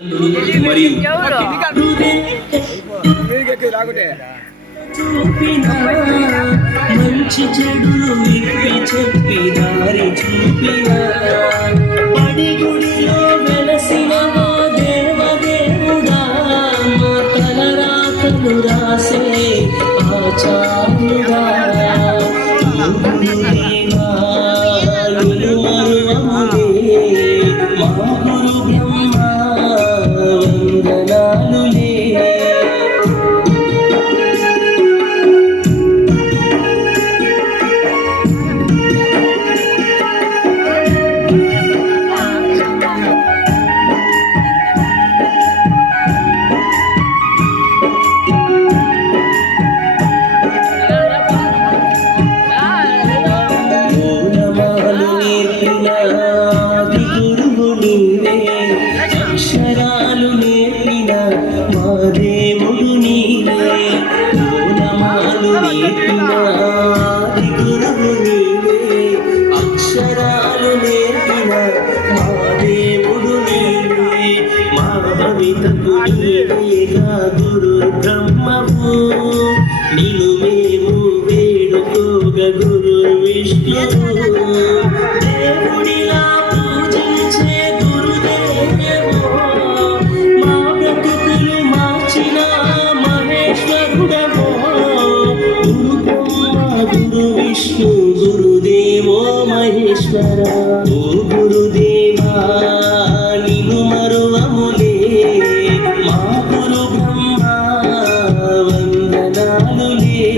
మరియు మంచి చెడులు విప్పి చెప్పి దారి చూపినా పడి గుడిలో వెలసిన మా దేవదేవుడా మా తలరాతను రాసే ఆచార్యుడా అక్షరాలు నేర్పిన మా దేవుడు నీవే ఓనమాలు నేర్పిన గురువు నీవే అక్షరాలు నేర్పిన మా దేవుడు నీవే మా భవితకు నీవేగా గురు బ్రహ్మవు నిన్ను మేము వేడుకోగ గురు విష్ణువు దేవుడిలా పూజించే గురు విష్ణు గురుదేవో మహేశ్వర ఓ గురుదేవా నిన్ను మరువములే మా గురు బ్రహ్మ వందనాలులే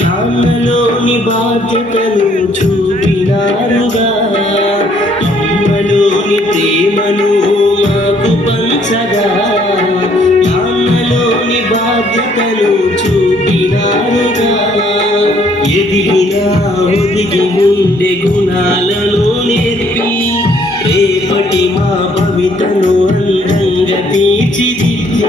నాన్నలోని బాధ్యతను చూపినారుగా అమ్మలోని ప్రేమను మాకు పంచగా నాన్నలోని బాధ్యతను చూపినారుగా ఎదిగినా ఒదిగి ఉండే గుణాలను నేర్పి రేపటి మా భవితను అందంగా తీర్చిదిద్ది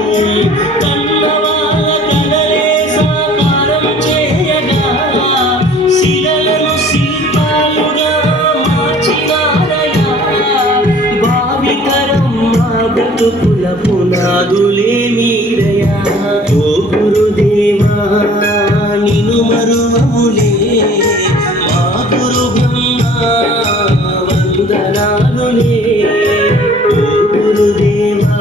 బ్రతుకుల పునాదులే మీరయా ఓ గురుదేవా నిన్ను మరువములే మా గురు బ్రహ్మ వందనాలులే ఓ గురుదేవా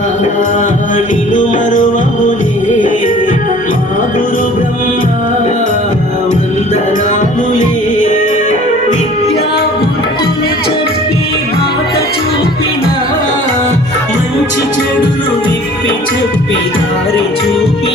నిన్ను మరువములే మా గురు బ్రహ్మ వందనాలులే విద్యా బుద్ధులు చెప్పి మాట చూపిన మంచి చెడులు విప్పి చెప్పి దారి చూపి